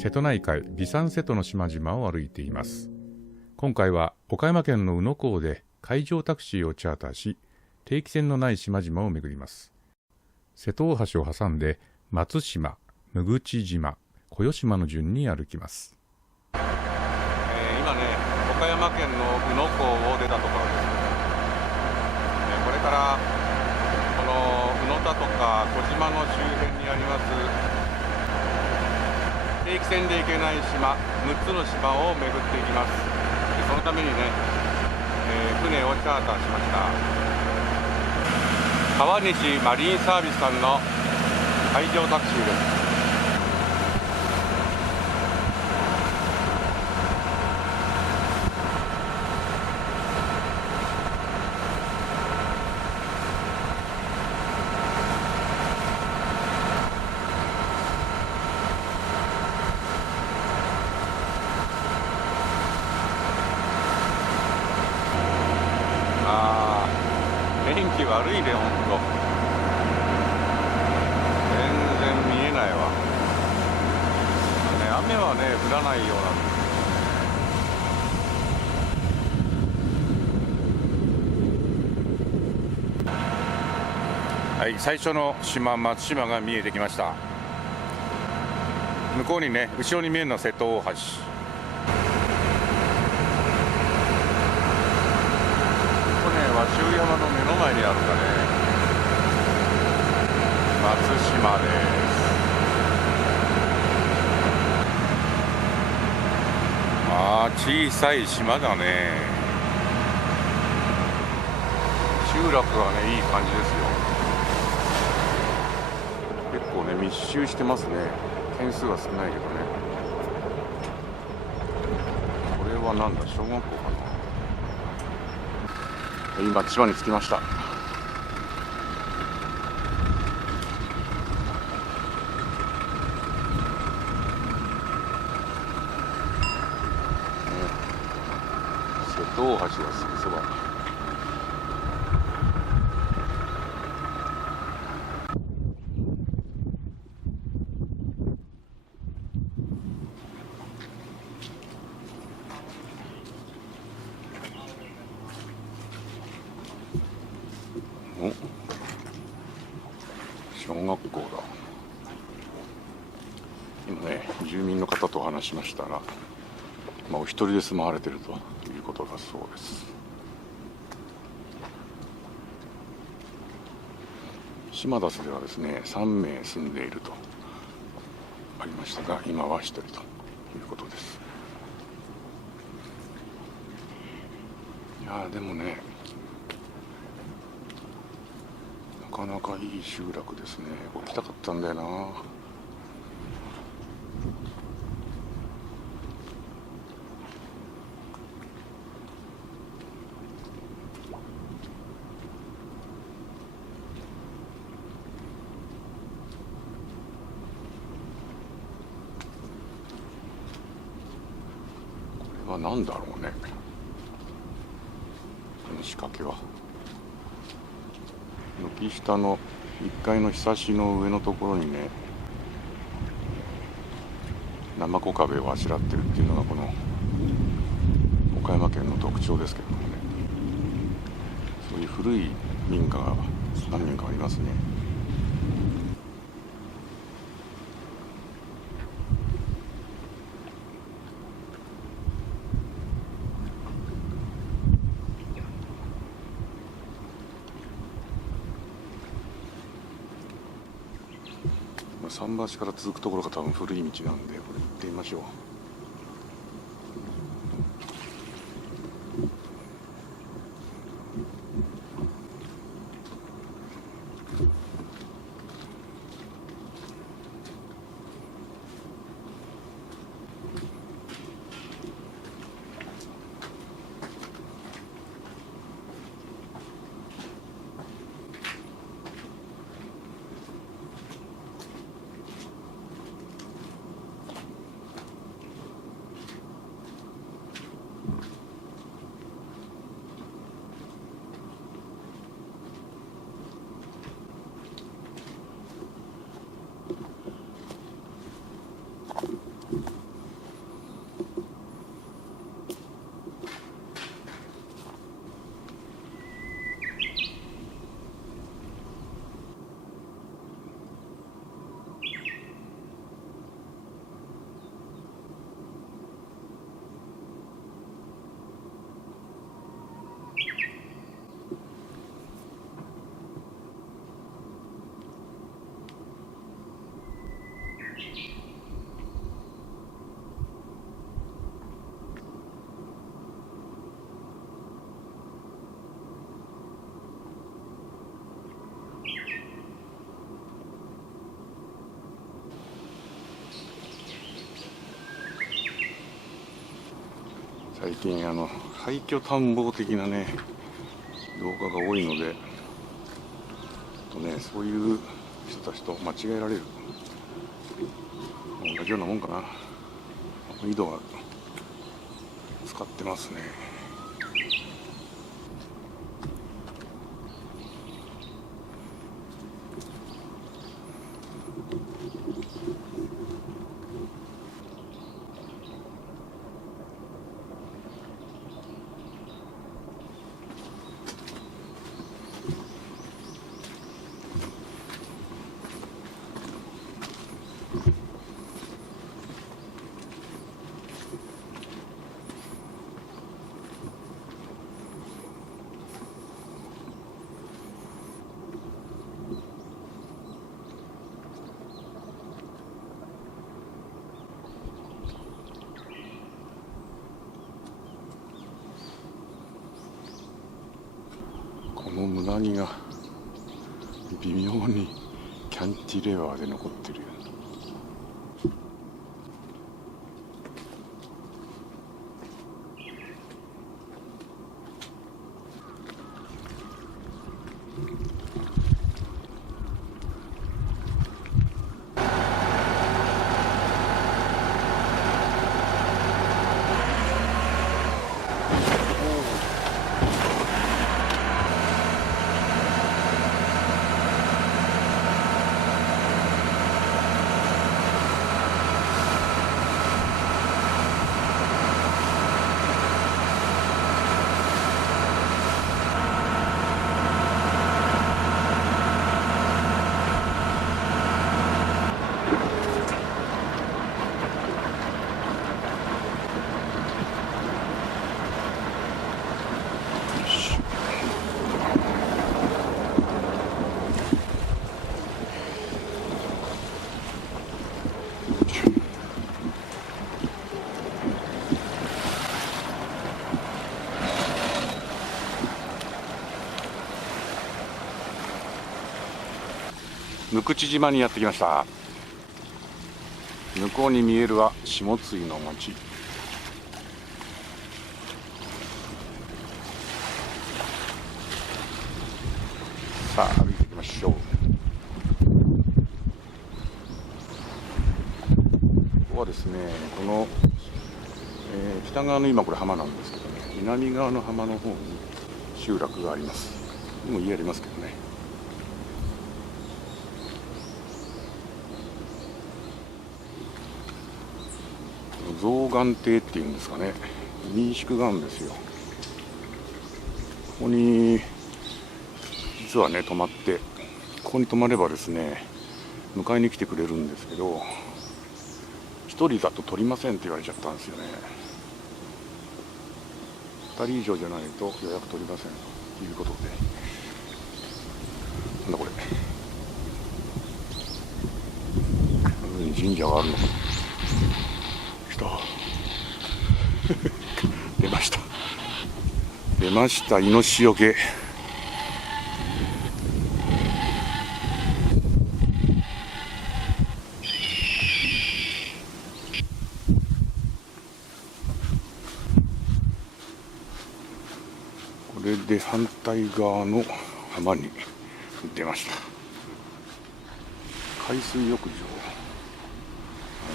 瀬戸内海美山瀬戸の島々を歩いています。今回は岡山県の宇野港で海上タクシーをチャーターし、定期船のない島々を巡ります。瀬戸大橋を挟んで松島、むぐち島、小与島の順に歩きます。今ね、岡山県の宇野港を出たところです。これからこの宇野田とか小島の周辺にあります定期船で行けない島、6つの島を巡っていきます。そのためにね、船をチャーターしました。川西マリンサービスさんの海上タクシーです。天気悪いね、ほんと。全然見えないわ。雨はね、降らないようなんです。はい、最初の島、松島が見えてきました。向こうにね、後ろに見えるのは瀬戸大橋。鷲羽山の目の前にあるんだね。松島です。小さい島だね。集落はね、いい感じですよ。結構ね、密集してますね。件数は少ないけどね。これはなんだ、小学校かな。今千葉に着きました。瀬戸大橋がすぐそば。小学校だ。今ね、住民の方とお話しましたら、お一人で住まわれているということだそうです。島田市ではですね、3名住んでいるとありましたが、今は1人ということです。いやでもね、なかなかいい集落ですね。ここ来たかったんだよな。これは何だろうね。この仕掛けは。軒下の1階のひさしの上のところにね、ナマコ壁をあしらってるっていうのがこの岡山県の特徴ですけどもね、そういう古い民家が何軒かありますね。桟橋から続くところが多分古い道なんで、これ行ってみましょう。最近廃墟探訪的なね動画が多いのでそういう人たちと間違えられる。同じようなもんかな。井戸が使ってますね。この胸木が微妙にキャンティレバーで残ってるよ。貫口島にやってきました。向こうに見えるは下津井の町。さあ歩いていきましょう。ここはですね、この、北側の今これ浜なんですけどね、南側の浜の方に集落があります。もう家ありますけどね。象岩亭っていうんですかね、民宿があるんですよ。ここに実はね泊まって、ここに泊まればですね迎えに来てくれるんですけど、一人だと取りませんって言われちゃったんですよね。2人以上じゃないと予約取りませんということで、なんだこれ、神社があるのかな。出ましたイノシシよけ。これで反対側の浜に出ました。海水浴場、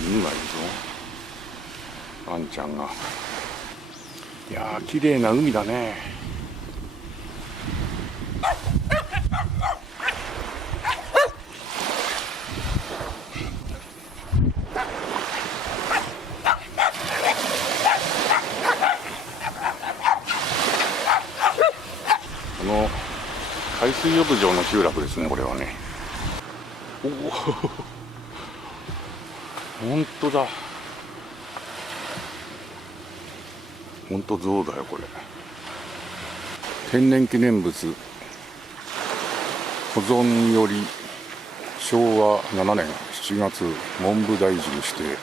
犬がいるぞ。ワンちゃんが。いやー綺麗な海だね。この海水浴場の集落ですね、これはね。おお本当だ、本当象だよこれ。天然記念物保存により昭和7年7月文部大臣指定。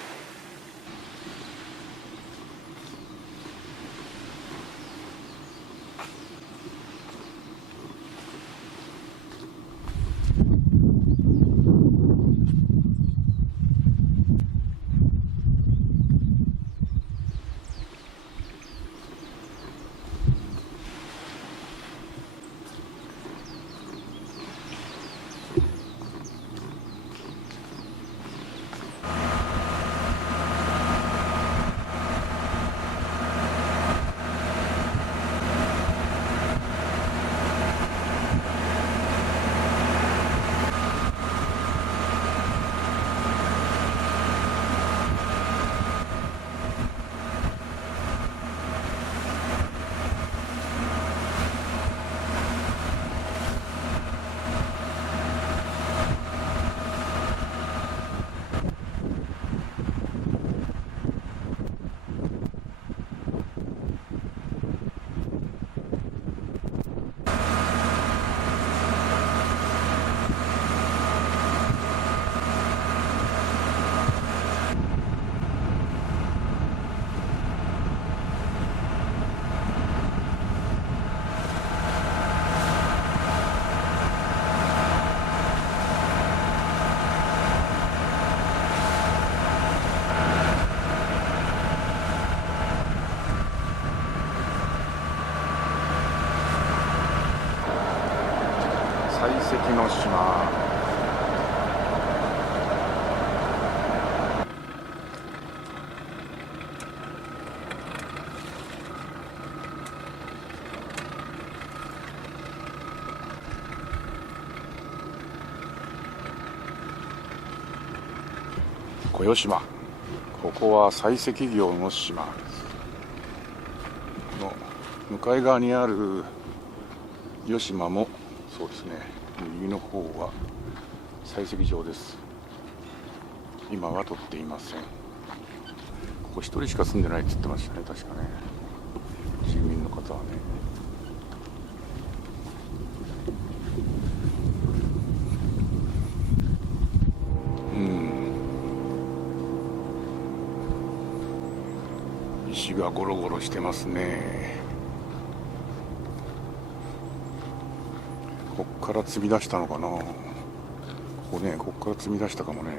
の島。小与島、ここは採石業の島です。この向かい側にある与島もそうですね、右の方は採石場です。今は取っていません。ここ一人しか住んでないって言ってましたね、確かね、住民の方はね。石がゴロゴロしてますね。こっから積み出したのかな。ここね、こっから積み出したかもね。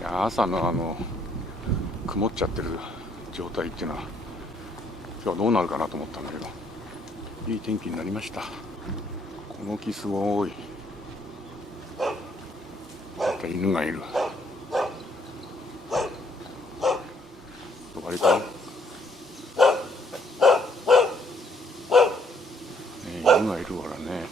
いや、朝の曇っちゃってる状態っていうのは今日はどうなるかなと思ったんだけど、いい天気になりました。この木すごい。また犬がいる。割とね、犬がいるからね。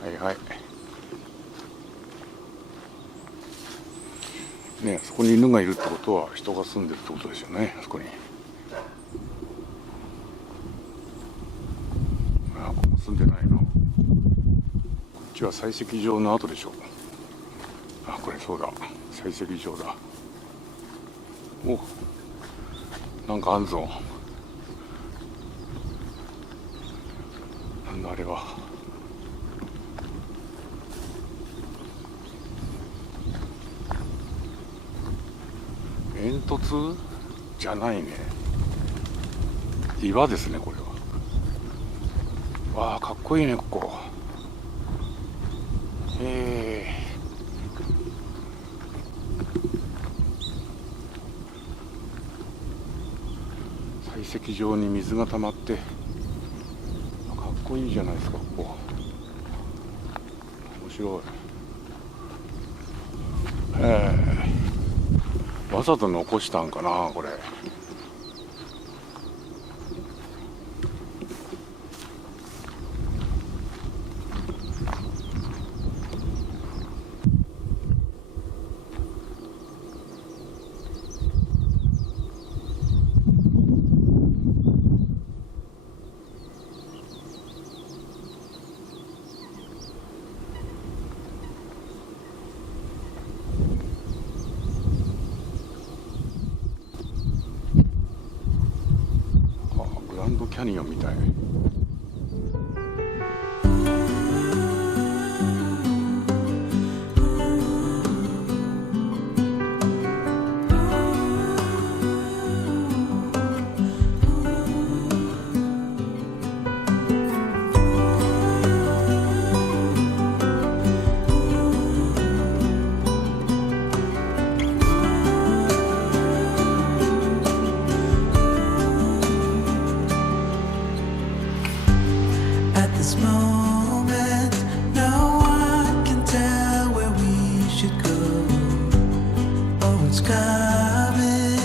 はいはいね、そこに犬がいるってことは人が住んでるってことですよね、あそこに。あ、ここ住んでないの。こっちは採石場の跡でしょう。あ、これそうだ、採石場だ。お、なんかあんぞ。なんだあれは。煙突じゃないね、岩ですね、これは。わあ、かっこいいね、ここ。採石場に水が溜まって、かっこいいじゃないですか、ここ。面白い。わざと残したんかな、これ。グランドキャニオンみたい。This moment, no one can tell where we should go. Oh, it's coming.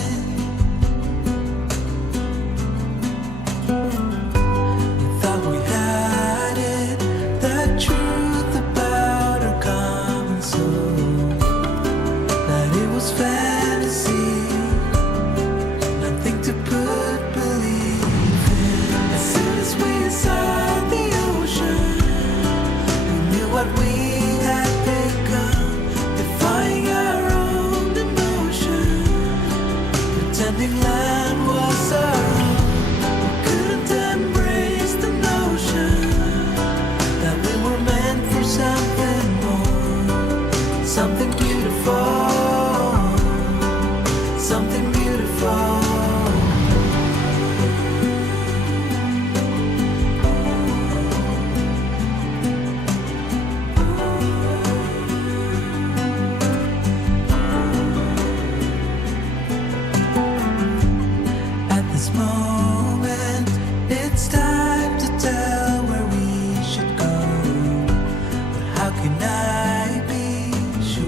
We thought we had it, the truth about our common soul. That it was fantasy, nothing to put belief in. As soon as we saw what we had become, defying our own emotion, pretending land was our own. We couldn't embrace the notion that we were meant for something more, something beautiful, something beautiful. this moment. It's time to tell where we should go. But how can I be sure?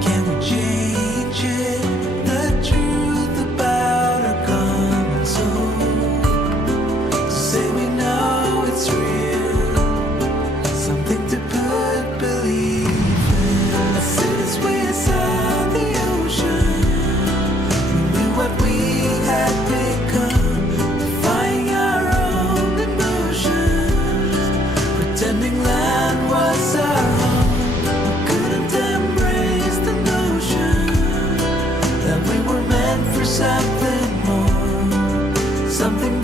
Can we change it? The truth about our common soul. Say we know it's real. Something to put belief in. As soon as we saw the ocean, we knew what we had become. Defying our own emotions, pretending land was our home. We couldn't embrace the notion that we were meant for something more, something